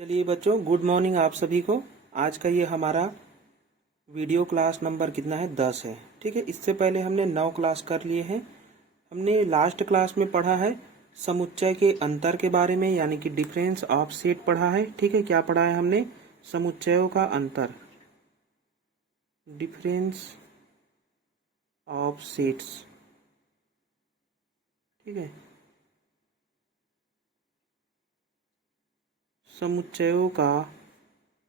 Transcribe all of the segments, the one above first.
चलिए बच्चों, good morning आप सभी को। आज का ये हमारा वीडियो क्लास नंबर कितना है? 10 है। ठीक है, इससे पहले हमने 9 क्लास कर लिए हैं। हमने लास्ट क्लास में पढ़ा है समुच्चय के अंतर के बारे में, यानी कि डिफरेंस ऑफ सेट पढ़ा है। ठीक है, क्या पढ़ा है हमने? समुच्चयों का अंतर, डिफरेंस ऑफ सेट्स। ठीक है, समुच्चयों का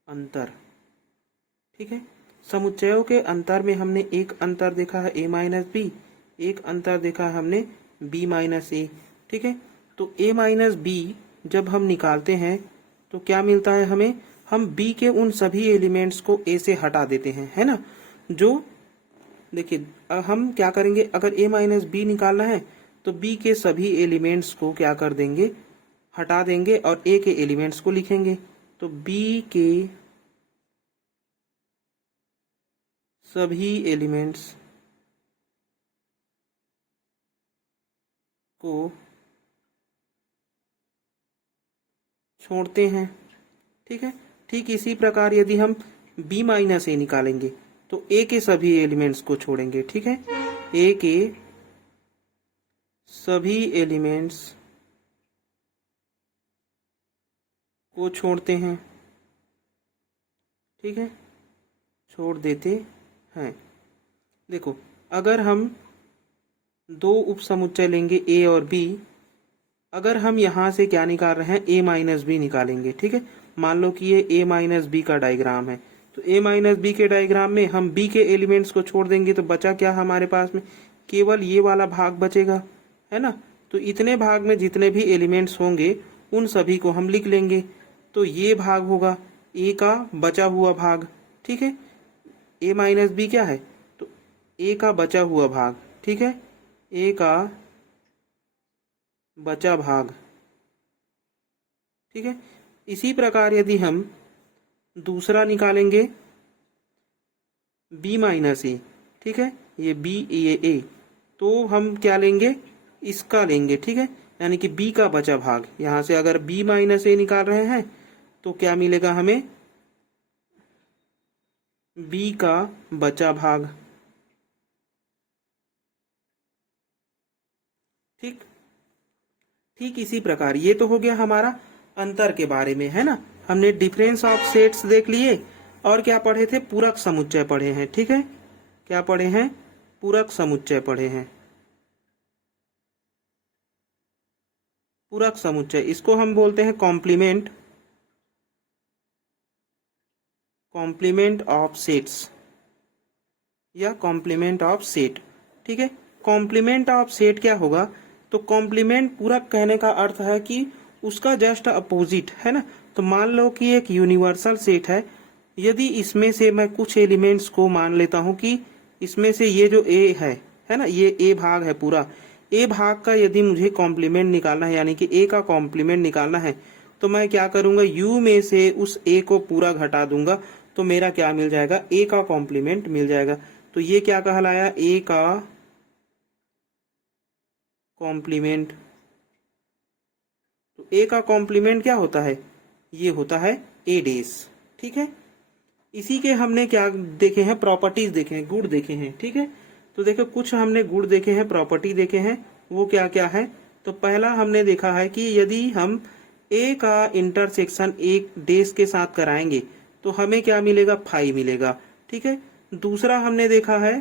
अंतर। ठीक है, समुच्चयों के अंतर में हमने एक अंतर देखा है a माइनस बी, एक अंतर देखा है हमने b माइनस ए। ठीक है, तो a माइनस बी जब हम निकालते हैं तो क्या मिलता है हमें? हम b के उन सभी एलिमेंट्स को a से हटा देते हैं, है ना। जो देखिए हम क्या करेंगे, अगर a माइनस बी निकालना है तो b के सभी एलिमेंट्स को क्या कर देंगे? हटा देंगे और a के एलिमेंट्स को लिखेंगे। तो b के सभी एलिमेंट्स को छोड़ते हैं। ठीक है, ठीक इसी प्रकार यदि हम b माइनस ए निकालेंगे तो a के सभी एलिमेंट्स को छोड़ेंगे। ठीक है, a के सभी एलिमेंट्स को छोड़ते हैं। ठीक है, छोड़ देते हैं। देखो, अगर हम दो उप समुच्चय लेंगे a और b, अगर हम यहाँ से क्या निकाल रहे हैं? a माइनस बी निकालेंगे। ठीक है, मान लो कि ये a माइनस बी का डायग्राम है, तो a माइनस बी के डायग्राम में हम b के एलिमेंट्स को छोड़ देंगे तो बचा क्या हमारे पास में? केवल ये वाला भाग बचेगा, है ना। तो इतने भाग में जितने भी एलिमेंट्स होंगे उन सभी को हम लिख लेंगे। तो ये भाग होगा a का बचा हुआ भाग। ठीक है, a माइनस बी क्या है? तो a का बचा हुआ भाग। ठीक है, a का बचा भाग। ठीक है, इसी प्रकार यदि हम दूसरा निकालेंगे b माइनस ए, ठीक है, ये b ये a, तो हम क्या लेंगे? इसका लेंगे। ठीक है, यानी कि b का बचा भाग। यहां से अगर b माइनस ए निकाल रहे हैं तो क्या मिलेगा हमें? b का बचा भाग। ठीक ठीक इसी प्रकार ये तो हो गया हमारा अंतर के बारे में, है ना। हमने डिफरेंस ऑफ सेट्स देख लिए और क्या पढ़े थे? पूरक समुच्चय पढ़े हैं। ठीक है, क्या पढ़े हैं? पूरक समुच्चय पढ़े हैं। पूरक समुच्चय, इसको हम बोलते हैं कॉम्प्लीमेंट, कॉम्प्लीमेंट ऑफ सेट्स या कॉम्प्लीमेंट ऑफ सेट। ठीक है, कॉम्प्लीमेंट ऑफ सेट क्या होगा? तो कॉम्प्लीमेंट पूरक कहने का अर्थ है कि उसका जस्ट अपोजिट, है ना। तो मान लो कि एक यूनिवर्सल सेट है, यदि इसमें से मैं कुछ एलिमेंट्स को मान लेता हूं कि इसमें से ये जो ए है ना, ये ए भाग है पूरा, ए भाग का यदि मुझे कॉम्प्लीमेंट निकालना है, यानी कि ए का कॉम्प्लीमेंट निकालना है, तो मैं क्या करूंगा? यू में से उस ए को पूरा घटा दूंगा तो मेरा क्या मिल जाएगा? ए का कॉम्प्लीमेंट मिल जाएगा। तो ये क्या कहलाया? ए का कॉम्प्लीमेंट। तो ए का कॉम्प्लीमेंट क्या होता है? ये होता है ए डेस। ठीक है, इसी के हमने क्या देखे हैं? प्रॉपर्टीज देखे हैं, गुण देखे हैं। ठीक है, तो देखो कुछ हमने गुण देखे हैं, प्रॉपर्टी देखे हैं। वो क्या क्या है? तो पहला हमने देखा है कि यदि हम ए का इंटरसेक्शन एक डेस के साथ कराएंगे तो हमें क्या मिलेगा? फाई मिलेगा। ठीक है, दूसरा हमने देखा है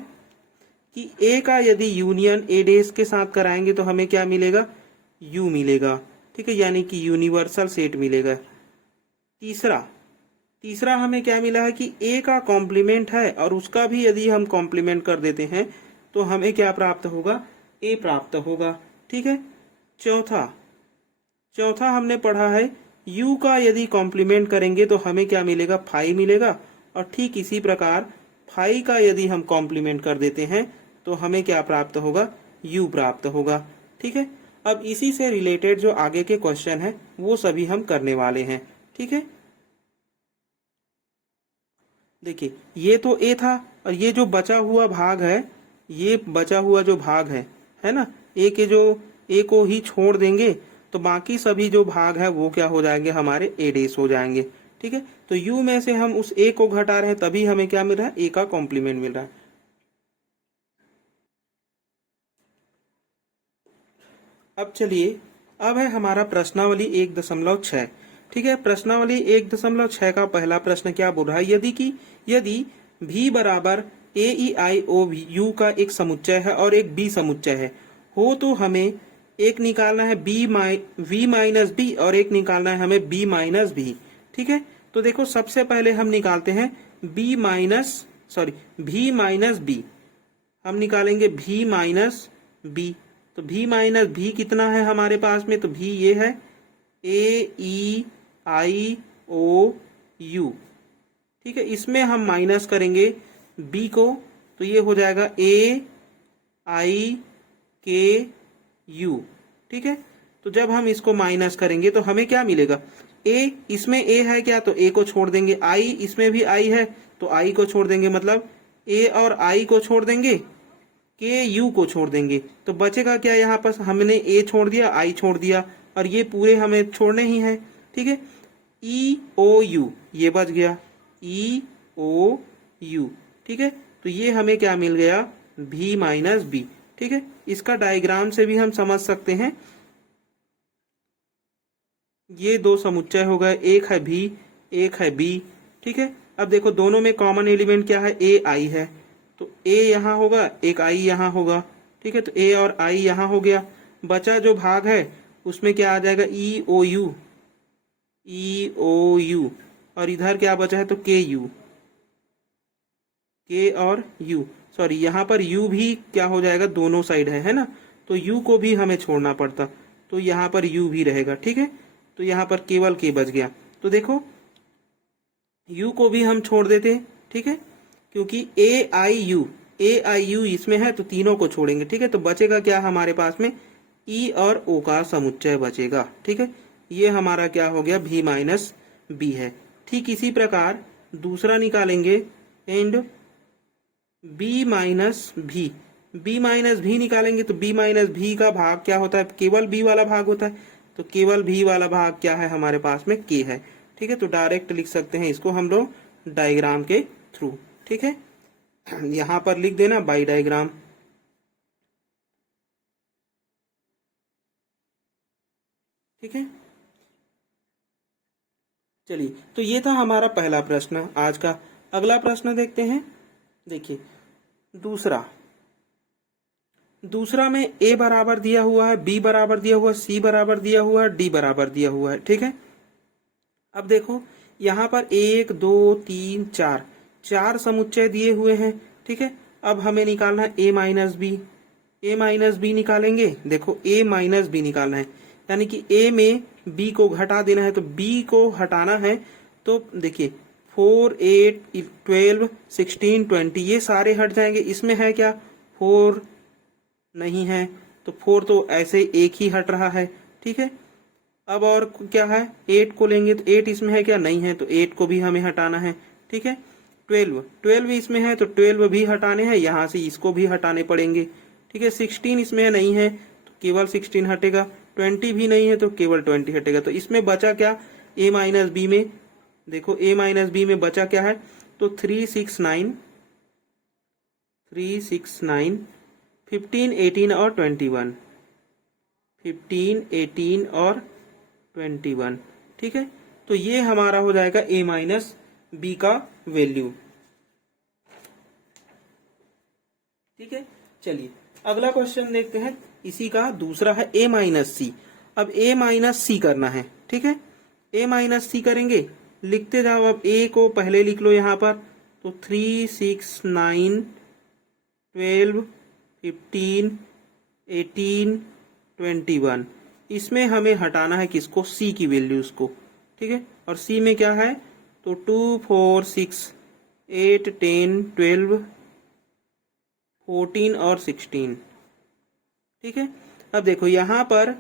कि ए का यदि यूनियन ए डेस के साथ कराएंगे तो हमें क्या मिलेगा? यू मिलेगा। ठीक है, यानी कि यूनिवर्सल सेट मिलेगा। तीसरा हमें क्या मिला है कि ए का कॉम्प्लीमेंट है और उसका भी यदि हम कॉम्प्लीमेंट कर देते हैं तो हमें क्या प्राप्त होगा? ए प्राप्त होगा। ठीक है, चौथा हमने पढ़ा है यू का यदि कॉम्प्लीमेंट करेंगे तो हमें क्या मिलेगा? फाई मिलेगा। और ठीक इसी प्रकार फाई का यदि हम कॉम्प्लीमेंट कर देते हैं तो हमें क्या प्राप्त होगा? यू प्राप्त होगा। ठीक है, अब इसी से रिलेटेड जो आगे के क्वेश्चन है वो सभी हम करने वाले हैं। ठीक है, देखिए ये तो ए था और ये जो बचा हुआ भाग है, ये बचा हुआ जो भाग है ना, ए के जो ए को ही छोड़ देंगे तो बाकी सभी जो भाग है वो क्या हो जाएंगे, हमारे ए डेस हो जाएंगे। ठीक है, तो u में से हम उस a को घटा रहे हैं, तभी हमें क्या मिल रहा है, a का कॉम्प्लीमेंट मिल रहा है। अब चलिए, अब है हमारा प्रश्नावली 1.6। ठीक है, प्रश्नावली 1.6 का पहला प्रश्न क्या बोल रहा है, यदि v बराबर ए ई आई ओ यू का एक समुच्चय है और एक b समुच्चय है हो, तो हमें एक निकालना है v माइनस बी और एक निकालना है हमें b माइनस बी। ठीक है, तो देखो सबसे पहले हम निकालते हैं v माइनस बी। हम निकालेंगे v माइनस बी, तो v माइनस भी कितना है हमारे पास में, तो v ये है ए ई आई ओ यू। ठीक है, इसमें हम माइनस करेंगे b को, तो ये हो जाएगा ए आई के यू। ठीक है, तो जब हम इसको माइनस करेंगे तो हमें क्या मिलेगा, a, इसमें a है क्या, तो a को छोड़ देंगे, i इसमें भी i है तो i को छोड़ देंगे, मतलब a और i को छोड़ देंगे, के यू को छोड़ देंगे, तो बचेगा क्या, यहाँ पर हमने a छोड़ दिया, i छोड़ दिया, और ये पूरे हमें छोड़ने ही है। ठीक है, ई ओ यू ये बच गया, ई ओ यू। ठीक है, तो ये हमें क्या मिल गया, v माइनस बी। ठीक है, इसका डायग्राम से भी हम समझ सकते हैं, ये दो समुच्चय हो गए, एक है v एक है b। ठीक है, अब देखो दोनों में कॉमन एलिमेंट क्या है, a i है, तो a यहाँ होगा, एक i यहाँ होगा। ठीक है, तो a और i यहाँ हो गया, बचा जो भाग है उसमें क्या आ जाएगा, ई ओ यू, और इधर क्या बचा है, तो के और u, सॉरी यहाँ पर u भी क्या हो जाएगा, दोनों साइड है ना, तो u को भी हमें छोड़ना पड़ता, तो यहाँ पर u भी रहेगा। ठीक है, तो यहाँ पर केवल k बच गया, तो देखो u को भी हम छोड़ देते। ठीक है, क्योंकि ए आई यू इसमें है तो तीनों को छोड़ेंगे। ठीक है, तो बचेगा क्या हमारे पास में, e और o का समुच्चय बचेगा। ठीक है, ये हमारा क्या हो गया, v माइनस बी है। ठीक इसी प्रकार दूसरा निकालेंगे, एंड b माइनस भी निकालेंगे, तो b माइनस भी का भाग क्या होता है, केवल b वाला भाग होता है, तो केवल v वाला भाग क्या है हमारे पास में, k है। ठीक है, तो डायरेक्ट लिख सकते हैं इसको हम लोग डायग्राम के थ्रू। ठीक है, यहां पर लिख देना बाई डायग्राम। ठीक है, चलिए, तो ये था हमारा पहला प्रश्न आज का। अगला प्रश्न देखते हैं। देखिए दूसरा में a बराबर दिया हुआ है, b बराबर दिया हुआ है, c बराबर दिया हुआ है, d बराबर दिया हुआ है। ठीक है, अब देखो यहाँ पर 1 2 3 4 समुच्चय दिए हुए हैं। ठीक है, अब हमें निकालना है a माइनस बी निकालेंगे। देखो a माइनस बी निकालना है, यानी कि a में b को घटा देना है, तो b को हटाना है, तो देखिए 4 8 12 16 20 ये सारे हट जाएंगे। इसमें है क्या, 4 नहीं है, तो 4 तो ऐसे एक ही हट रहा है। ठीक है, अब और क्या है, 8 को लेंगे, तो 8 इसमें है क्या, नहीं है, तो 8 को भी हमें हटाना है। ठीक है, 12 इसमें है, तो 12 भी हटाने हैं, यहाँ से इसको भी हटाने पड़ेंगे। ठीक है, 16 इसमें नहीं है, तो केवल 16 हटेगा, 20 भी नहीं है, तो केवल 20 हटेगा। तो इसमें बचा क्या, a माइनस बी में, देखो a माइनस बी में बचा क्या है, तो 3 6 9 15 18 और 21, 15 18 और 21। ठीक है, तो ये हमारा हो जाएगा a माइनस बी का वैल्यू। ठीक है, चलिए अगला क्वेश्चन देखते हैं। इसी का दूसरा है a माइनस सी। अब a माइनस सी करना है। ठीक है, a माइनस सी करेंगे, लिखते जाओ। अब a को पहले लिख लो यहाँ पर, तो 3 6 9 12 15 18 21, इसमें हमें हटाना है किसको, c की वैल्यूज को। ठीक है, और c में क्या है, तो 2 4 6 8 10 12 14 और 16। ठीक है, अब देखो यहाँ पर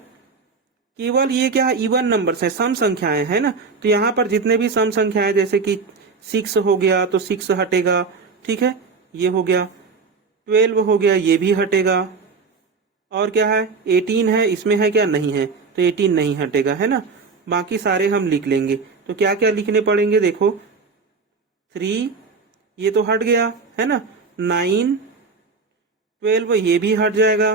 केवल ये क्या है, इवन नंबर्स है, सम संख्याएं है ना, तो यहाँ पर जितने भी सम संख्याएं, जैसे कि 6 हो गया तो 6 हटेगा। ठीक है, ये हो गया, 12 हो गया, ये भी हटेगा, और क्या है 18 है, इसमें है क्या, नहीं है, तो 18 नहीं हटेगा, है ना। बाकी सारे हम लिख लेंगे। तो क्या क्या लिखने पड़ेंगे, देखो 3 ये तो हट गया, है ना। 9 12 ये भी हट जाएगा।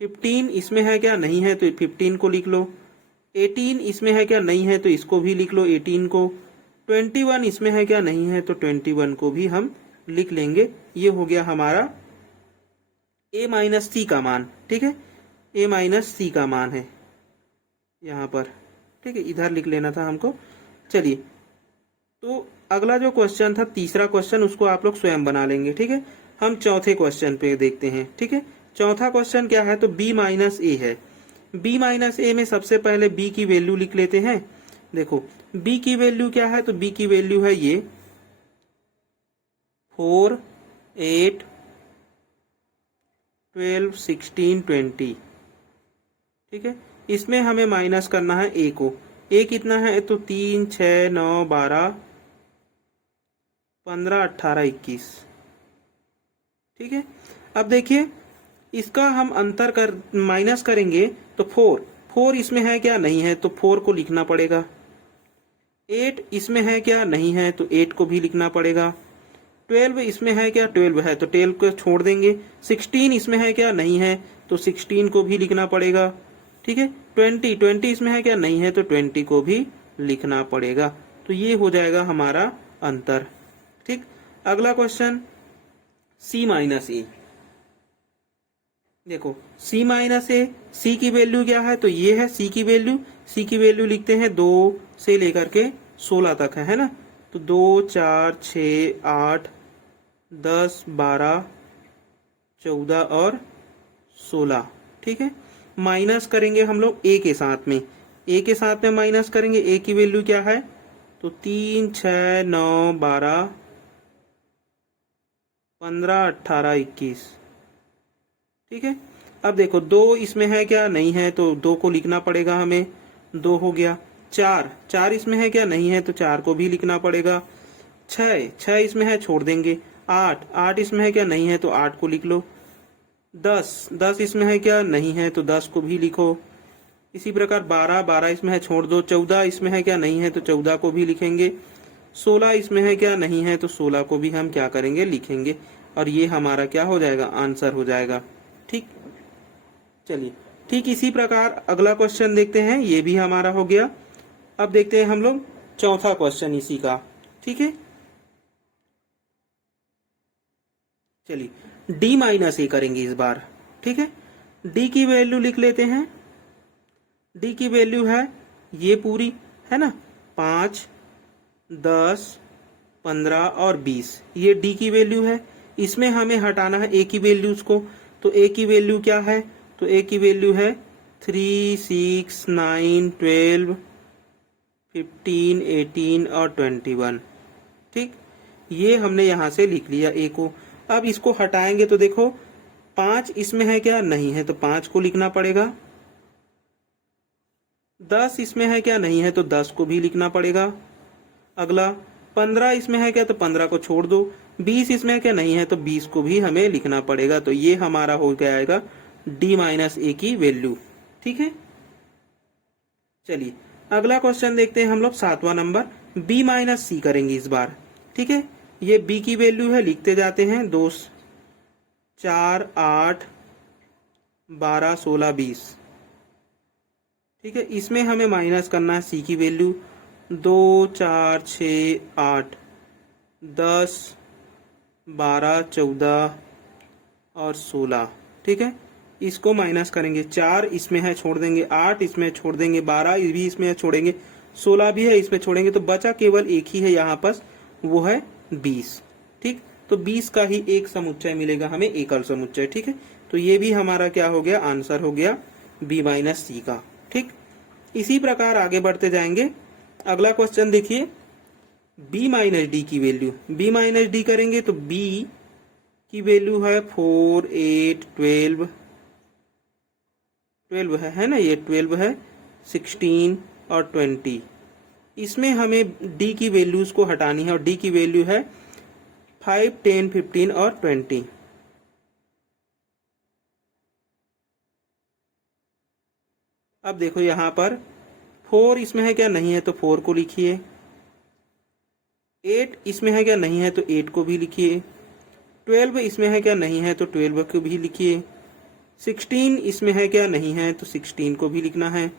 15 इसमें है क्या, नहीं है, तो 15 को लिख लो। 18 इसमें है क्या, नहीं है, तो इसको भी लिख लो 18 को। 21 इसमें है क्या, नहीं है, तो 21 को भी हम लिख लेंगे। ये हो गया हमारा a माइनस सी का मान, ठीक है। a माइनस सी का मान है यहाँ पर, ठीक है। इधर लिख लेना था हमको। चलिए, तो अगला जो क्वेश्चन था, तीसरा क्वेश्चन, उसको आप लोग स्वयं बना लेंगे, ठीक है। हम चौथे क्वेश्चन पे देखते हैं, ठीक है। चौथा क्वेश्चन क्या है, तो b माइनस ए है। b माइनस ए में सबसे पहले b की वैल्यू लिख लेते हैं। देखो b की वैल्यू क्या है, तो b की वैल्यू है ये 4 8 12 16 20, ठीक है। इसमें हमें माइनस करना है a को। a कितना है, तो 3 6 9 12 15 18 21, ठीक है। अब देखिए, इसका हम अंतर कर माइनस करेंगे तो 4 इसमें है क्या, नहीं है, तो 4 को लिखना पड़ेगा। 8 इसमें है क्या, नहीं है, तो 8 को भी लिखना पड़ेगा। 12 इसमें है क्या, 12 है, तो 12 को छोड़ देंगे। 16 इसमें है क्या, नहीं है, तो 16 को भी लिखना पड़ेगा, ठीक है। 20 इसमें है क्या, नहीं है, तो 20 को भी लिखना पड़ेगा। तो ये हो जाएगा हमारा अंतर, ठीक। अगला क्वेश्चन c माइनस ए। देखो c माइनस ए, c की वैल्यू क्या है, तो ये है c की वैल्यू। c की वैल्यू लिखते हैं 2 से लेकर के 16 तक है ना। तो 2 4 6 8 10 12 14 और 16, ठीक है। माइनस करेंगे हम लोग a के साथ में, a के साथ में माइनस करेंगे। a की वैल्यू क्या है, तो 3 6 9 12 15 18 21, ठीक है। अब देखो 2 इसमें है क्या, नहीं है, तो 2 को लिखना पड़ेगा हमें। 2 हो गया। 4 इसमें है क्या, नहीं है, तो 4 को भी लिखना पड़ेगा। 6 इसमें है, छोड़ देंगे। 8 इसमें है क्या, नहीं है, तो 8 को लिख लो। 10 इसमें है क्या, नहीं है, तो 10 को भी लिखो। इसी प्रकार 12 इसमें है, छोड़ दो। 14 इसमें है क्या, नहीं है, तो 14 को भी लिखेंगे। 16 इसमें है क्या, नहीं है, तो 16 को भी हम क्या करेंगे, लिखेंगे। और ये हमारा क्या हो जाएगा, आंसर हो जाएगा, ठीक। चलिए, ठीक इसी प्रकार अगला क्वेश्चन देखते हैं। ये भी हमारा हो गया। अब देखते हैं हम लोग चौथा क्वेश्चन इसी का, ठीक है। चलिए, d माइनस ए करेंगे इस बार, ठीक है। d की वैल्यू लिख लेते हैं। d की वैल्यू है ये पूरी, है ना। 5 10 15 और 20, ये d की वैल्यू है। इसमें हमें हटाना है a की वैल्यूज को। तो a की वैल्यू क्या है, तो a की वैल्यू है 3 6 9 12 15 18 और 21, ठीक। ये हमने यहां से लिख लिया a को। अब इसको हटाएंगे तो देखो 5 इसमें है क्या, नहीं है, तो 5 को लिखना पड़ेगा। 10 इसमें है क्या, नहीं है, तो 10 को भी लिखना पड़ेगा। अगला 15 इसमें है क्या, तो 15 को छोड़ दो। 20 इसमें है क्या, नहीं है, तो 20 को भी हमें लिखना पड़ेगा। तो ये हमारा हो जाएगा d माइनस ए की वैल्यू, ठीक है। चलिए, अगला क्वेश्चन देखते हैं हम लोग, 7वां नंबर। b माइनस सी करेंगे इस बार, ठीक है। ये b की वैल्यू है, लिखते जाते हैं। 2 4 8 12 16 20, ठीक है। इसमें हमें माइनस करना है c की वैल्यू। 2 4 6 8 10 12 14 और 16, ठीक है। इसको माइनस करेंगे। 4 इसमें है, छोड़ देंगे। 8 इसमें छोड़ देंगे। 12 भी इसमें है, छोड़ेंगे। 16 भी है, इसमें छोड़ेंगे। तो बचा केवल एक ही है यहाँ पर, वो है 20, ठीक। तो 20 का ही एक समुच्चय मिलेगा हमें, एकल समुच्चय, ठीक है। तो ये भी हमारा क्या हो गया, आंसर हो गया b माइनस सी का, ठीक। इसी प्रकार आगे बढ़ते जाएंगे। अगला क्वेश्चन देखिए, b माइनस डी की वैल्यू। b माइनस डी करेंगे तो b की वैल्यू है 4 8 12 है ना। ये 12 है, 16 और 20। इसमें हमें d की वैल्यूज को हटानी है, और d की वैल्यू है 5 10 15 और 20। अब देखो यहाँ पर 4 इसमें है क्या, नहीं है तो 4 को लिखिए। 8 इसमें है क्या, नहीं है तो 8 को भी लिखिए। 12 इसमें है क्या, नहीं है तो 12 को भी लिखिए। 16 इसमें है क्या, नहीं है तो 16 को भी लिखना है।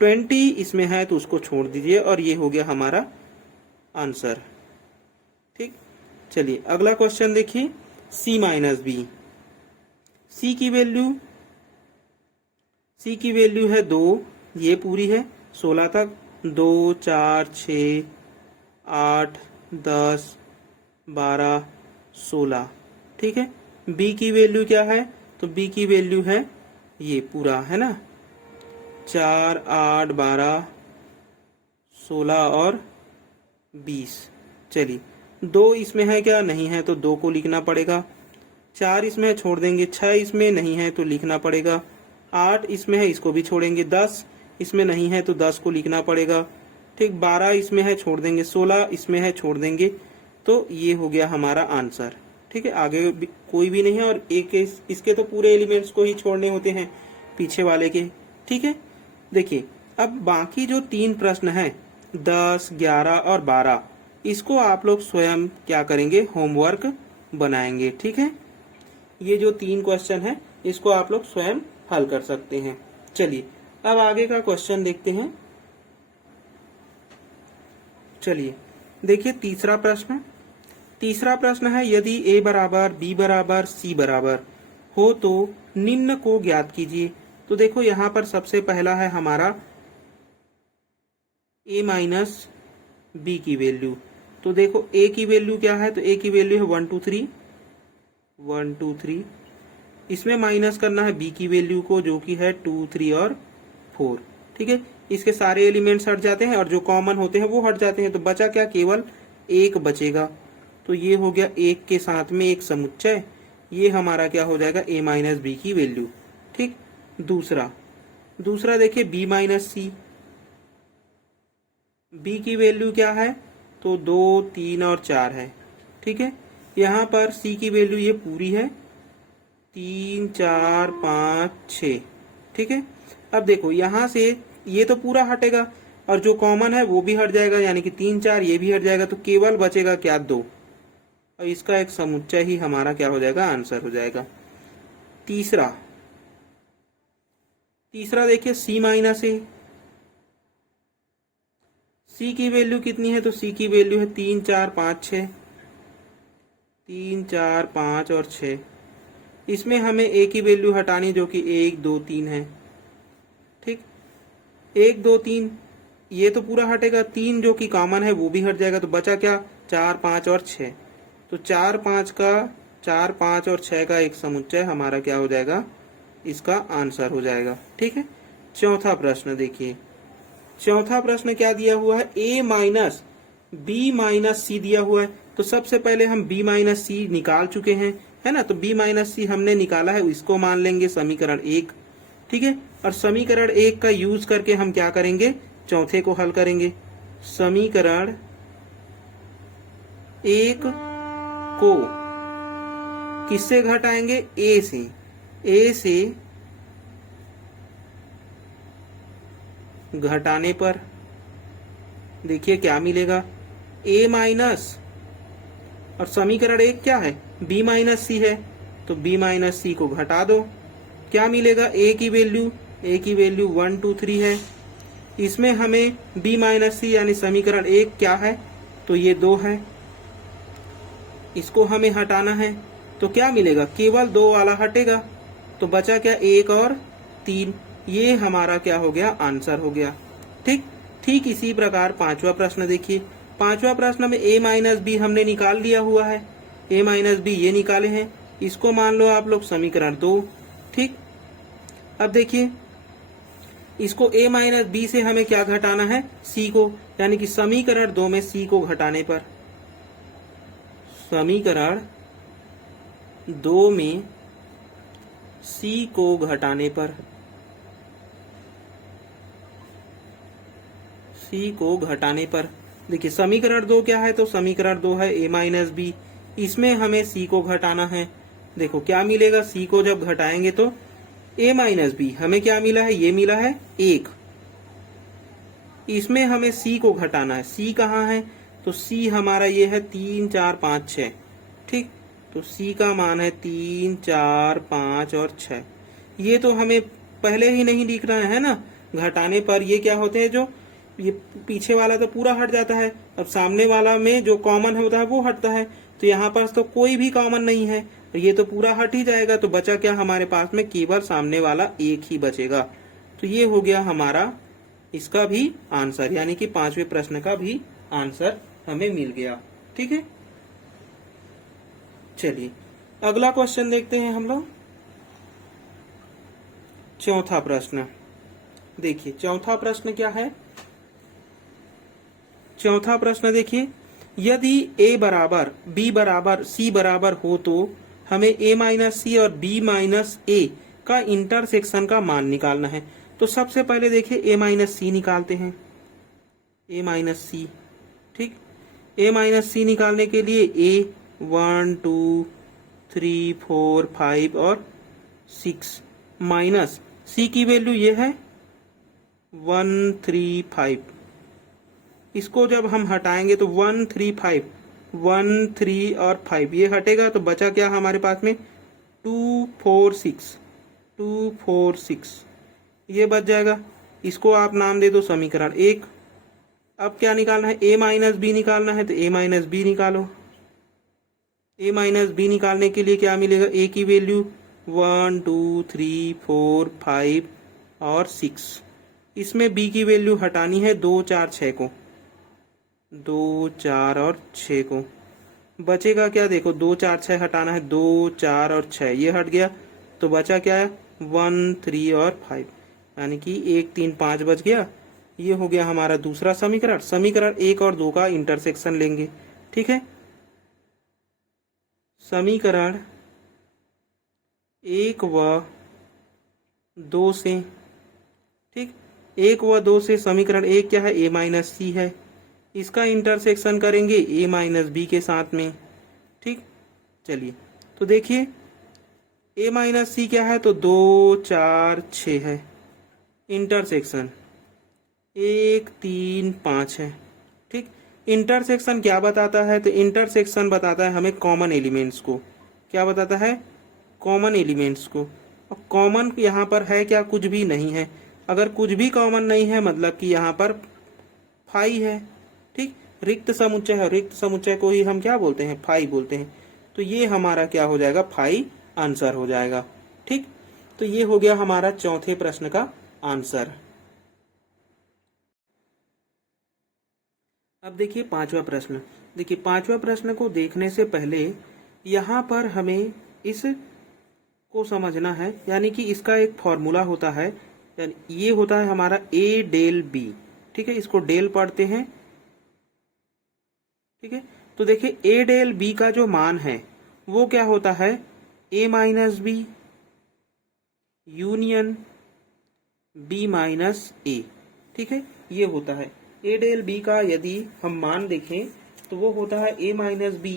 20 इसमें है तो उसको छोड़ दीजिए, और ये हो गया हमारा आंसर। ठीक, चलिए अगला क्वेश्चन देखिए, C माइनस बी। C की वैल्यू है 2, ये पूरी है 16 तक, 2 4 6 8 10 12 16। ठीक है, B की वैल्यू क्या है, तो B की वैल्यू है ये पूरा, है ना, 4 8 12 16 और 20। चलिए 2 इसमें है क्या, नहीं है तो 2 को लिखना पड़ेगा। 4 इसमें है, छोड़ देंगे। 6 इसमें नहीं है तो लिखना पड़ेगा। 8 इसमें है, इसको भी छोड़ेंगे। 10 इसमें नहीं है तो 10 को लिखना पड़ेगा। ठीक, 12 इसमें है, छोड़ देंगे। 16 इसमें है, छोड़ देंगे। तो ये हो गया हमारा आंसर। ठीक है, आगे भी कोई भी नहीं है, और एक इसके तो पूरे एलिमेंट्स को ही छोड़ने होते हैं पीछे वाले के। ठीक है, देखिए अब बाकी जो 3 प्रश्न हैं 10 11 और 12, इसको आप लोग स्वयं क्या करेंगे, होमवर्क बनाएंगे। ठीक है, ये जो 3 क्वेश्चन है इसको आप लोग स्वयं हल कर सकते हैं। चलिए अब आगे का क्वेश्चन देखते हैं। चलिए देखिए तीसरा प्रश्न है, यदि a बराबर b बराबर c बराबर हो तो निम्न को ज्ञात कीजिए। तो देखो यहाँ पर सबसे पहला है हमारा a माइनस b की वैल्यू। तो देखो a की वैल्यू क्या है, तो a की वैल्यू है 1 2 3। इसमें माइनस करना है b की वैल्यू को, जो कि है 2 3 और 4। ठीक है, इसके सारे एलिमेंट्स हट जाते हैं और जो कॉमन होते हैं वो हट जाते हैं, तो बचा क्या, केवल 1 बचेगा। तो ये हो गया 1 के साथ में एक समुच्चय, ये हमारा क्या हो जाएगा, a माइनस बी की वैल्यू। ठीक, दूसरा देखिए b माइनस सी। b की वैल्यू क्या है, तो 2 3 और 4 है। ठीक है, यहाँ पर c की वैल्यू ये पूरी है 3 4 5 6। ठीक है, अब देखो यहाँ से ये तो पूरा हटेगा और जो कॉमन है वो भी हट जाएगा, यानी कि 3 4 ये भी हट जाएगा, तो केवल बचेगा क्या, 2, और इसका एक समुच्चय ही हमारा क्या हो जाएगा, आंसर हो जाएगा। तीसरा देखिए c माइनस ए। c की वैल्यू कितनी है, तो c की वैल्यू है 3 4 5 6। 3 4 5 और 6। इसमें हमें a की वैल्यू हटानी, जो कि 1 2 3 है। ठीक, 1 2 3 ये तो पूरा हटेगा, 3 जो कि कॉमन है वो भी हट जाएगा, तो बचा क्या, 4 5 और 6। तो 4 5 और 6 का एक समुच्चय हमारा क्या हो जाएगा, इसका आंसर हो जाएगा। ठीक है, चौथा प्रश्न देखिए, चौथा प्रश्न क्या दिया हुआ है, a माइनस बी माइनस सी दिया हुआ है। तो सबसे पहले हम b माइनस सी निकाल चुके हैं, है ना, तो b माइनस सी हमने निकाला है, इसको मान लेंगे समीकरण 1। ठीक है, और समीकरण 1 का यूज करके हम क्या करेंगे, चौथे को हल करेंगे। समीकरण 1 को किससे घटाएंगे, a से घटाने पर देखिए क्या मिलेगा, a माइनस, और समीकरण 1 क्या है, b माइनस सी है, तो b माइनस सी को घटा दो, क्या मिलेगा, a की वैल्यू 1 2 3 है। इसमें हमें b माइनस सी यानी समीकरण 1 क्या है, तो ये 2 है, इसको हमें हटाना है, तो क्या मिलेगा, केवल 2 वाला हटेगा, तो बचा क्या, 1 और 3। ये हमारा क्या हो गया, आंसर हो गया। ठीक इसी प्रकार पांचवा प्रश्न देखिए। पांचवा प्रश्न में a माइनस बी हमने निकाल लिया हुआ है, a माइनस बी ये निकाले हैं, इसको मान लो आप लोग समीकरण 2। ठीक, अब देखिए इसको a माइनस बी से हमें क्या घटाना है, c को, यानी कि समीकरण 2 में c को घटाने पर, समीकरण 2 में c को घटाने पर, देखिए समीकरण 2 क्या है, तो समीकरण 2 है a माइनस बी, इसमें हमें c को घटाना है। देखो क्या मिलेगा, c को जब घटाएंगे तो a माइनस बी हमें क्या मिला है, ये मिला है 1। इसमें हमें c को घटाना है। c कहाँ है, तो c हमारा ये है 3 4 5 6। ठीक, तो c का मान है 3 4 5 और 6। ये तो हमें पहले ही नहीं लिखना है ना, घटाने पर ये क्या होते हैं, जो ये पीछे वाला तो पूरा हट जाता है, अब सामने वाला में जो कॉमन होता है वो हटता है। तो यहाँ पर तो कोई भी कॉमन नहीं है, तो ये तो पूरा हट ही जाएगा। तो बचा क्या हमारे पास में, केवल सामने वाला एक ही बचेगा। तो ये हो गया हमारा इसका भी आंसर, यानी कि 5वें प्रश्न का भी आंसर हमें मिल गया। ठीक है, चलिए अगला क्वेश्चन देखते हैं हम लोग। चौथा प्रश्न देखिए, चौथा प्रश्न क्या है। चौथा प्रश्न देखिए, यदि a बराबर b बराबर c बराबर हो तो हमें a माइनस सी और b माइनस ए का इंटरसेक्शन का मान निकालना है। तो सबसे पहले देखिए a माइनस सी निकालते हैं, a माइनस सी। ठीक, a माइनस सी निकालने के लिए a 1 2 3 4 5 और 6 माइनस c की वैल्यू ये है 1 3 5। इसको जब हम हटाएंगे तो 1 3 5, 1 3 और 5 ये हटेगा, तो बचा क्या हमारे पास में 2 4 6, 2 4 6 ये बच जाएगा। इसको आप नाम दे दो समीकरण 1। अब क्या निकालना है, a माइनस बी निकालना है, तो a माइनस बी निकालो। a माइनस बी निकालने के लिए क्या मिलेगा, a की वैल्यू 1 2 3 4 5 और 6। इसमें b की वैल्यू हटानी है 2 4 6 को, 2 4 और 6 को। बचेगा क्या, देखो 2 4 6 हटाना है, 2 4 और 6 ये हट गया, तो बचा क्या है 1 3 और 5, यानी कि 1 3 5 बच गया। ये हो गया हमारा दूसरा समीकरण। समीकरण 1 और 2 का इंटरसेक्शन लेंगे। ठीक है, समीकरण 1 व 2 से, ठीक 1 व 2 से समीकरण 1 क्या है, a माइनस सी है, इसका इंटरसेक्शन करेंगे a माइनस बी के साथ में। ठीक, चलिए तो देखिए a माइनस सी क्या है, तो 2 4 6 है, इंटरसेक्शन 1 3 5 है। ठीक, इंटरसेक्शन क्या बताता है, तो इंटरसेक्शन बताता है हमें कॉमन एलिमेंट्स को। क्या बताता है, कॉमन एलिमेंट्स को। और कॉमन यहाँ पर है क्या, कुछ भी नहीं है। अगर कुछ भी कॉमन नहीं है मतलब कि यहाँ पर फाई है। ठीक, रिक्त समुच्चय है, रिक्त समुच्चय को ही हम क्या बोलते हैं, फाई बोलते हैं। तो ये हमारा क्या हो जाएगा, फाई आंसर हो जाएगा। ठीक, तो ये हो गया हमारा चौथे प्रश्न का आंसर। अब देखिए पांचवा प्रश्न। देखिए पांचवा प्रश्न को देखने से पहले यहाँ पर हमें इस को समझना है, यानी कि इसका एक फॉर्मूला होता है, यानी ये होता है हमारा a डेल b। ठीक है, इसको डेल पढ़ते हैं। ठीक है, तो देखिए a डेल b का जो मान है वो क्या होता है, a minus B union b minus a। ठीक है, ये होता है a डेल b का। यदि हम मान देखें तो वो होता है a minus B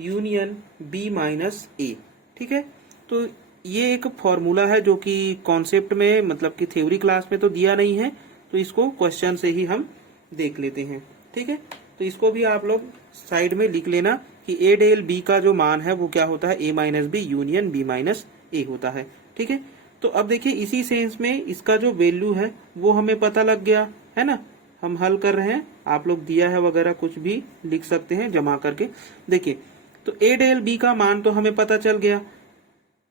union b minus a। ठीक है, तो ये एक फॉर्मूला है जो कि कॉन्सेप्ट में मतलब कि थ्योरी क्लास में तो दिया नहीं है, तो इसको क्वेश्चन से ही हम देख लेते हैं। ठीक है, तो इसको भी आप लोग साइड में लिख लेना कि a डेल b का जो मान है वो क्या होता है, a minus B union b minus a होता है। ठीक है, तो अब देखिए इसी सेंस में इसका जो वैल्यू है वो हमें पता लग गया है ना। हम हल कर रहे हैं, आप लोग दिया है वगैरह कुछ भी लिख सकते हैं जमा करके। देखिए तो a डेल b का मान तो हमें पता चल गया,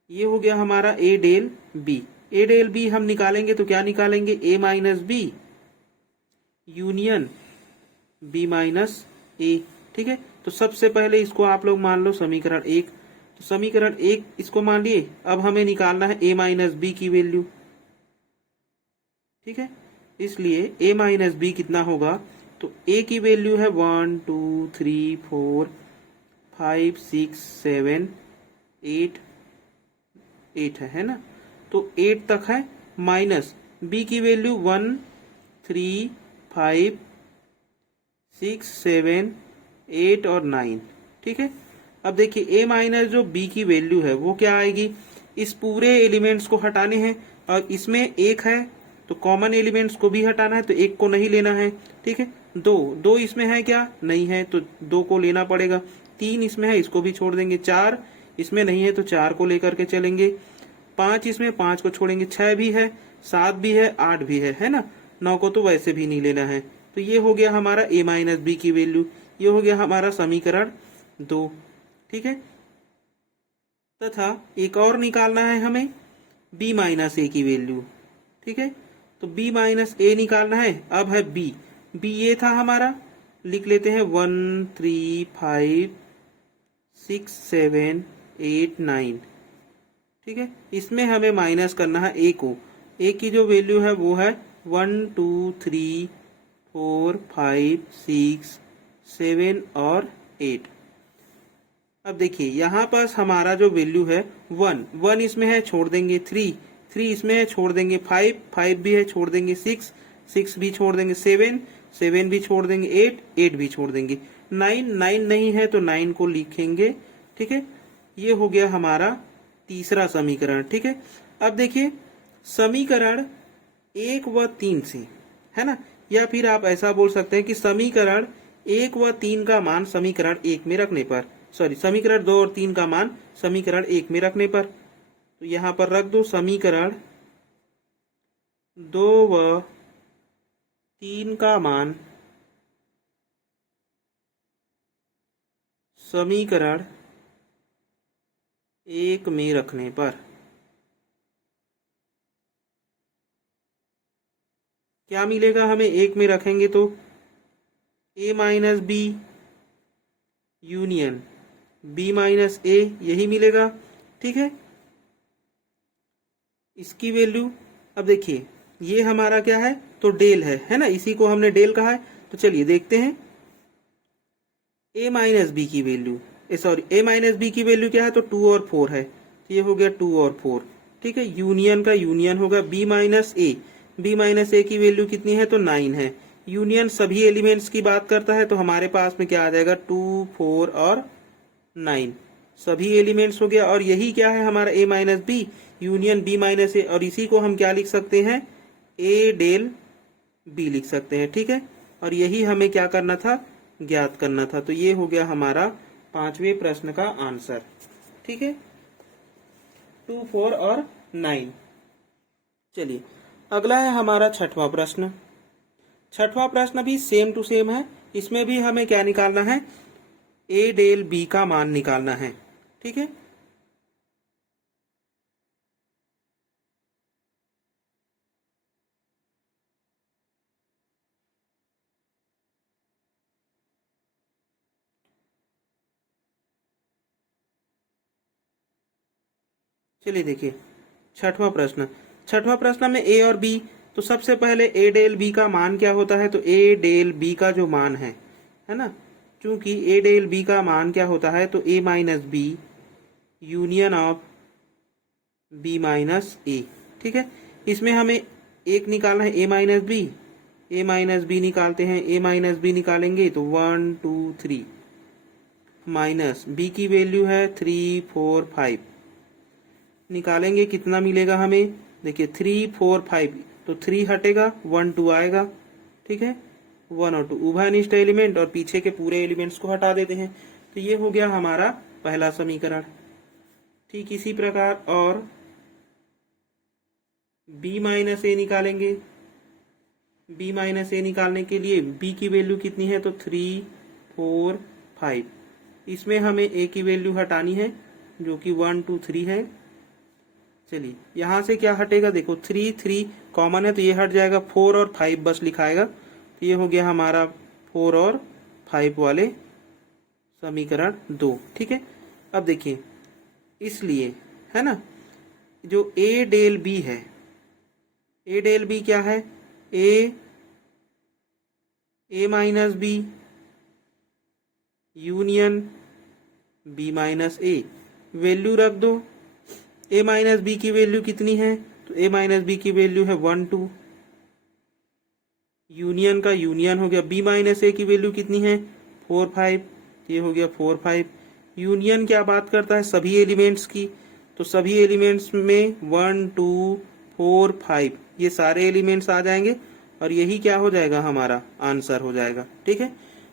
ये हो गया हमारा a del b। a del b हम निकालेंगे तो क्या निकालेंगे, a minus B union b minus a। ठीक है, तो सबसे पहले इसको आप लोग मान लो समीकरण 1। तो समीकरण 1 इसको मान लिए, अब हमें निकालना है a माइनस बी की वैल्यू। ठीक है, इसलिए a माइनस बी कितना होगा, तो a की वैल्यू है 1 2 3 4 5 6 7 8 8 है ना, तो 8 तक है, माइनस b की वैल्यू 1 3 5 6 7 8 और 9। ठीक है, अब देखिए a माइनस जो b की वैल्यू है वो क्या आएगी, इस पूरे एलिमेंट्स को हटाने हैं और इसमें एक है तो कॉमन एलिमेंट्स को भी हटाना है, तो एक को नहीं लेना है। ठीक है, दो दो इसमें है क्या, नहीं है, तो दो को लेना पड़ेगा। तीन इसमें है, इसको भी छोड़ देंगे। चार इसमें नहीं है तो चार को लेकर के चलेंगे। पांच इसमें, पांच को छोड़ेंगे। छह भी है, सात भी है, आठ भी है ना। नौ को तो वैसे भी नहीं लेना है। तो ये हो गया हमारा a माइनस बी की वैल्यू, ये हो गया हमारा समीकरण 2। ठीक है, तथा एक और निकालना है हमें b माइनस ए की वैल्यू। ठीक है, तो b माइनस ए निकालना है। अब है b ये था हमारा, लिख लेते हैं 1 3 5 6 7 8 9। ठीक है, इसमें हमें माइनस करना है a को। a की जो वैल्यू है वो है 1 2 3 4 5 6 7 और 8। अब देखिए यहाँ पास हमारा जो वैल्यू है 1 इसमें है, छोड़ देंगे। 3 इसमें है, छोड़ देंगे। 5 भी है, छोड़ देंगे। 6 भी छोड़ देंगे। 7 भी छोड़ देंगे। 8 भी छोड़ देंगे। 9 नहीं है तो 9 को लिखेंगे। ठीक है, ये हो गया हमारा तीसरा समीकरण। ठीक है, अब देखिए समीकरण 1 व 3 से, है ना, या फिर आप ऐसा बोल सकते हैं कि समीकरण 1 व 3 का मान समीकरण 1 में रखने पर, समीकरण 2 और 3 का मान समीकरण 1 में रखने पर, तो यहां पर रख दो समीकरण 2 व 3 का मान समीकरण 1 में रखने पर क्या मिलेगा हमें। 1 में रखेंगे तो a minus B union b minus A, यही मिलेगा। ठीक है, इसकी वैल्यू अब देखिए ये हमारा क्या है, तो डेल है ना, इसी को हमने डेल कहा है। तो चलिए देखते हैं a माइनस बी की वैल्यू, a माइनस बी की वैल्यू क्या है, तो 2 और 4 है, तो ये हो गया 2 और 4। ठीक है, यूनियन का यूनियन होगा b माइनस ए की वैल्यू कितनी है, तो 9 है। यूनियन सभी एलिमेंट्स की बात करता है, तो हमारे पास में क्या आ जाएगा, 2 4 और 9 सभी एलिमेंट्स हो गया। और यही क्या है हमारा a minus B union b minus A, और इसी को हम क्या लिख सकते हैं, a डेल b लिख सकते हैं। ठीक है, और यही हमें क्या करना था, ज्ञात करना था। तो ये हो गया हमारा 5वें प्रश्न का आंसर। ठीक है, 2 4 और 9। चलिए अगला है हमारा 6वां प्रश्न। 6वां प्रश्न भी सेम टू सेम है, इसमें भी हमें क्या निकालना है, a डेल b का मान निकालना है। ठीक है, चलिए देखिए 6वां प्रश्न में a और b, तो सबसे पहले a डेल b का मान क्या होता है, तो a डेल b का जो मान है ना, चूंकि a डेल b का मान क्या होता है, तो a minus B union of b minus A. ठीक है, इसमें हमें एक निकालना है a माइनस बी निकालते हैं। a माइनस बी निकालेंगे तो 1 2 3 माइनस b की वैल्यू है 3 4 5 निकालेंगे, कितना मिलेगा हमें, देखिए 3 4 5, तो 3 हटेगा 1 2 आएगा। ठीक है, 1 और 2 उभयनिष्ठ एलिमेंट, और पीछे के पूरे एलिमेंट्स को हटा देते हैं। तो ये हो गया हमारा पहला समीकरण। ठीक इसी प्रकार और b माइनस ए निकालेंगे। b माइनस ए निकालने के लिए b की वैल्यू कितनी है, तो 3 4 5, इसमें हमें a की वैल्यू हटानी है जो कि 1 2 3 है। चलिए यहाँ से क्या हटेगा, देखो 3 कॉमन है तो ये हट जाएगा, 4 और 5 बस लिखाएगा। तो ये हो गया हमारा 4 और 5 वाले समीकरण 2। ठीक है, अब देखिए इसलिए है ना, जो a डेल b है, a डेल b क्या है, a minus B union b minus A, value रख दो। a माइनस बी की वैल्यू कितनी है, तो a माइनस बी की वैल्यू है 1 2, यूनियन का यूनियन हो गया। b माइनस ए की वैल्यू कितनी है, 4 5, ये हो गया 4 5। यूनियन क्या बात करता है, सभी एलिमेंट्स की, तो सभी एलिमेंट्स में 1 2 4 5 ये सारे एलिमेंट्स आ जाएंगे और यही क्या हो जाएगा, हमारा आंसर हो जाएगा। ठीक है,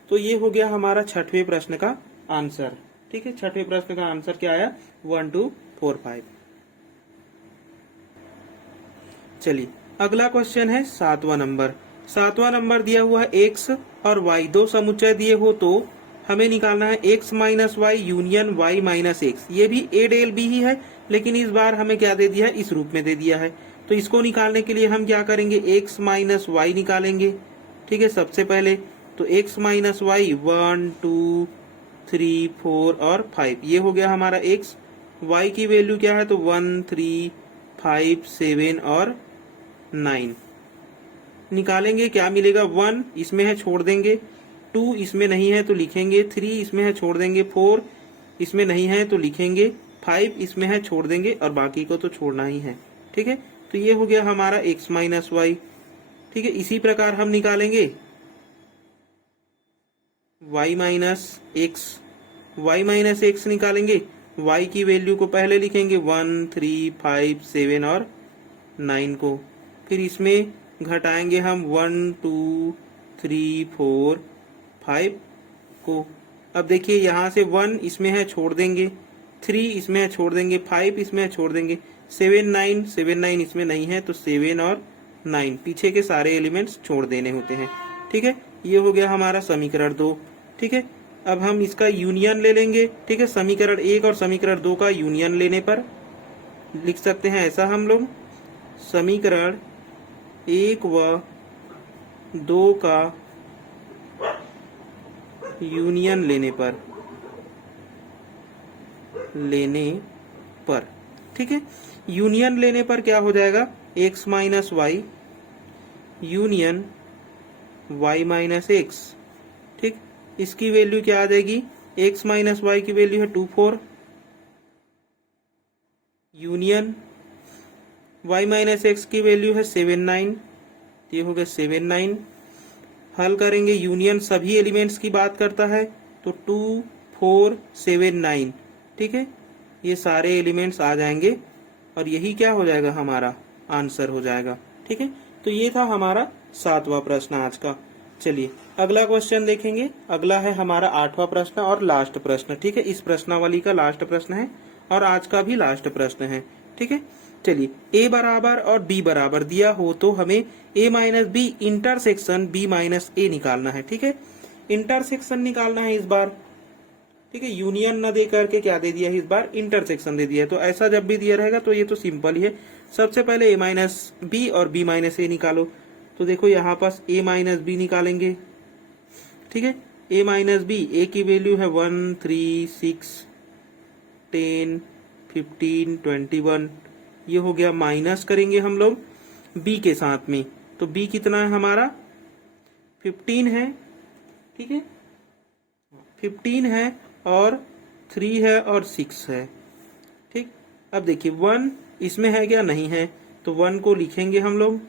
तो ये हो गया हमारा छठवें प्रश्न का आंसर। ठीक है, छठवें प्रश्न का आंसर क्या आया, 1 2 4 5। चलिए अगला क्वेश्चन है सातवां नंबर। सातवां नंबर दिया हुआ है एक्स और वाई दो समुच्चय दिए हो तो हमें निकालना है X minus Y union Y minus X. ये भी ए डेल बी ही है, लेकिन इस बार हमें क्या दे दिया है, इस रूप में दे दिया है। तो इसको निकालने के लिए हम क्या करेंगे, एक्स माइनस वाई निकालेंगे। ठीक है, सबसे पहले तो एक्स माइनस वाई 1 2 3 4 और 5 ये हो गया हमारा एक्स। वाई की वैल्यू क्या है, तो 1 3 5 7 और 9 निकालेंगे। क्या मिलेगा, 1 इसमें है छोड़ देंगे, 2 इसमें नहीं है तो लिखेंगे, 3 इसमें है छोड़ देंगे, 4 इसमें नहीं है तो लिखेंगे, 5 इसमें है छोड़ देंगे और बाकी को तो छोड़ना ही है। ठीक है, तो ये हो गया हमारा x माइनस वाई। ठीक है, इसी प्रकार हम निकालेंगे y minus X. Y minus X निकालेंगे, y की वैल्यू को पहले लिखेंगे 1 3 5 7 और 9 को, फिर इसमें घटाएंगे हम 1 2 3 4 5 को। अब देखिए यहाँ से 1 इसमें है छोड़ देंगे, 3 इसमें है छोड़ देंगे, 5 इसमें है छोड़ देंगे, 7 9 इसमें नहीं है तो 7 और 9 पीछे के सारे एलिमेंट्स छोड़ देने होते हैं। ठीक है, ये हो गया हमारा समीकरण 2। ठीक है, अब हम इसका यूनियन ले लेंगे। ठीक है, समीकरण 1 और समीकरण 2 का यूनियन लेने पर लिख सकते हैं ऐसा हम लोग, समीकरण 1 व 2 का यूनियन लेने पर। ठीक है, यूनियन लेने पर क्या हो जाएगा, x minus Y union y minus X. ठीक, इसकी वैल्यू क्या आ जाएगी, x माइनस वाई की वैल्यू है 2 4 यूनियन y माइनस एक्स की वैल्यू है 7 9, ये हो गया 7 9। हल करेंगे, यूनियन सभी एलिमेंट्स की बात करता है तो 2 4 7 9। ठीक है, ये सारे एलिमेंट्स आ जाएंगे और यही क्या हो जाएगा, हमारा आंसर हो जाएगा। ठीक है, तो ये था हमारा सातवां प्रश्न आज का। चलिए अगला क्वेश्चन देखेंगे। अगला है हमारा आठवां प्रश्न और लास्ट प्रश्न। ठीक है, इस प्रश्नावली का लास्ट प्रश्न है और आज का भी लास्ट प्रश्न है। ठीक है, चलिए a बराबर और b बराबर दिया हो तो हमें a minus B intersection b minus A निकालना है। ठीक है, इंटरसेक्शन निकालना है इस बार। ठीक है, यूनियन न दे करके क्या दे दिया है, इस बार इंटरसेक्शन दे दिया है। तो ऐसा जब भी दिया रहेगा तो ये तो सिंपल ही है। सबसे पहले a माइनस बी और b माइनस ए निकालो। तो देखो यहाँ पास a माइनस बी निकालेंगे। ठीक है, a माइनस बी, ए की वैल्यू है 1 3 6 10 15 21। ये हो गया, माइनस करेंगे हम लोग b के साथ में, तो b कितना है हमारा 15 है। ठीक है, 15 है और 3 है और 6 है। ठीक, अब देखिए 1 इसमें है क्या, नहीं है, तो 1 को लिखेंगे हम लोग,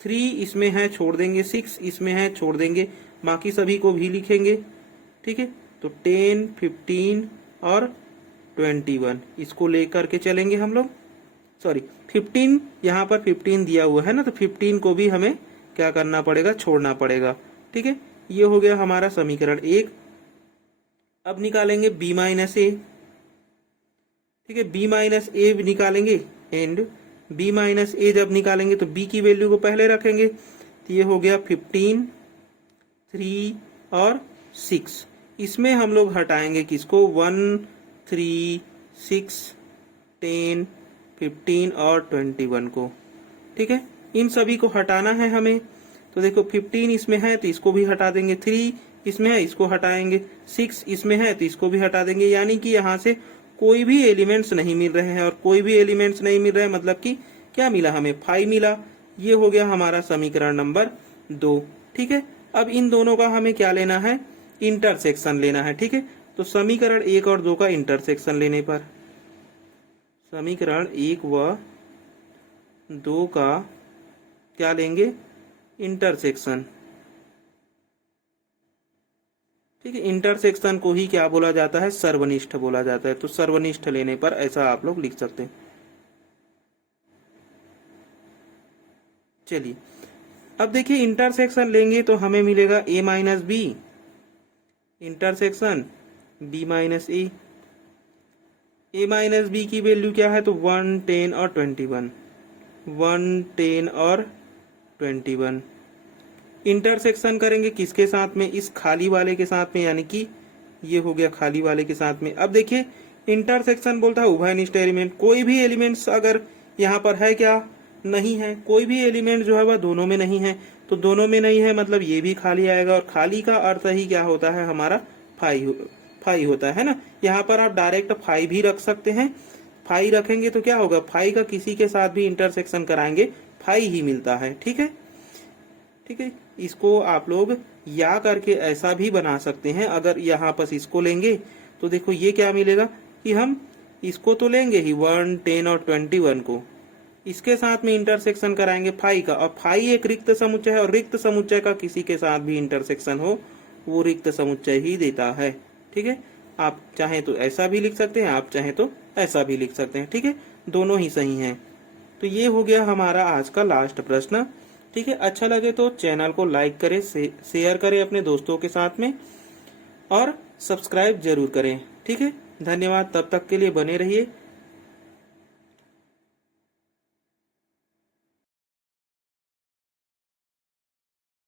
3 इसमें है छोड़ देंगे, 6 इसमें है छोड़ देंगे, बाकी सभी को भी लिखेंगे। ठीक है, तो 10 15 और 21 इसको लेकर के चलेंगे हम लोग। सॉरी 15, यहाँ पर 15 दिया हुआ है ना, तो 15 को भी हमें क्या करना पड़ेगा, छोड़ना पड़ेगा। ठीक है, ये हो गया हमारा समीकरण 1। अब निकालेंगे b माइनस ए। ठीक है, b माइनस ए निकालेंगे एंड b माइनस ए जब निकालेंगे तो b की वैल्यू को पहले रखेंगे, तो ये हो गया 15 3 और 6। इसमें हम लोग हटाएंगे किसको, 1 3 6 10 15 और 21 को। ठीक है, इन सभी को हटाना है हमें। तो देखो 15 इसमें है तो इसको भी हटा देंगे, 3 इसमें है इसको हटाएंगे, 6 इसमें है तो इसको भी हटा देंगे। यानी कि यहाँ से कोई भी एलिमेंट्स नहीं मिल रहे हैं, और कोई भी एलिमेंट्स नहीं मिल रहे हैं मतलब कि क्या मिला हमें, 5 मिला। ये हो गया हमारा समीकरण नंबर 2। ठीक है, अब इन दोनों का हमें क्या लेना है, इंटरसेक्शन लेना है। ठीक है, तो समीकरण 1 और 2 का इंटरसेक्शन लेने पर, समीकरण 1 व 2 का क्या लेंगे, इंटरसेक्शन। ठीक है, इंटरसेक्शन को ही क्या बोला जाता है, सर्वनिष्ठ बोला जाता है। तो सर्वनिष्ठ लेने पर ऐसा आप लोग लिख सकते हैं। चलिए अब देखिए इंटरसेक्शन लेंगे तो हमें मिलेगा a minus B, intersection b minus A minus B की वैल्यू क्या है, तो 1, 10 और 21, 1, 10 और 21। इंटरसेक्शन करेंगे किसके साथ में, इस खाली वाले के साथ में, यानी कि ये हो गया खाली वाले के साथ में। अब देखिए इंटरसेक्शन बोलता है उभयनिष्ठ एलिमेंट, कोई भी एलिमेंट्स अगर यहाँ पर है क्या, नहीं है, कोई भी एलिमेंट जो है वह दोनों में नहीं है। तो दोनों में नहीं है मतलब ये भी खाली आएगा, और खाली का अर्थ ही क्या होता है हमारा, फाई होता है ना। यहाँ पर आप डायरेक्ट फाई भी रख सकते हैं, फाई रखेंगे तो क्या होगा, फाई का किसी के साथ भी इंटरसेक्शन कराएंगे फाई ही मिलता है। ठीक है, ठीक है, इसको आप लोग या करके ऐसा भी बना सकते हैं। अगर यहाँ पर इसको लेंगे तो देखो ये क्या मिलेगा कि हम इसको तो लेंगे ही 1, 10 और 21 को, इसके साथ में इंटरसेक्शन कराएंगे फाई का, और फाई एक रिक्त समुच्चय है, और रिक्त समुच्चय का किसी के साथ भी इंटरसेक्शन हो वो रिक्त समुच्चय ही देता है। ठीक है, आप चाहें तो ऐसा भी लिख सकते हैं, आप चाहें तो ऐसा भी लिख सकते हैं। ठीक है, दोनों ही सही हैं। तो ये हो गया हमारा आज का लास्ट प्रश्न। ठीक है, अच्छा लगे तो चैनल को लाइक करें, शेयर करें अपने दोस्तों के साथ में, और सब्सक्राइब जरूर करें। ठीक है, धन्यवाद, तब तक के लिए बने रहिए।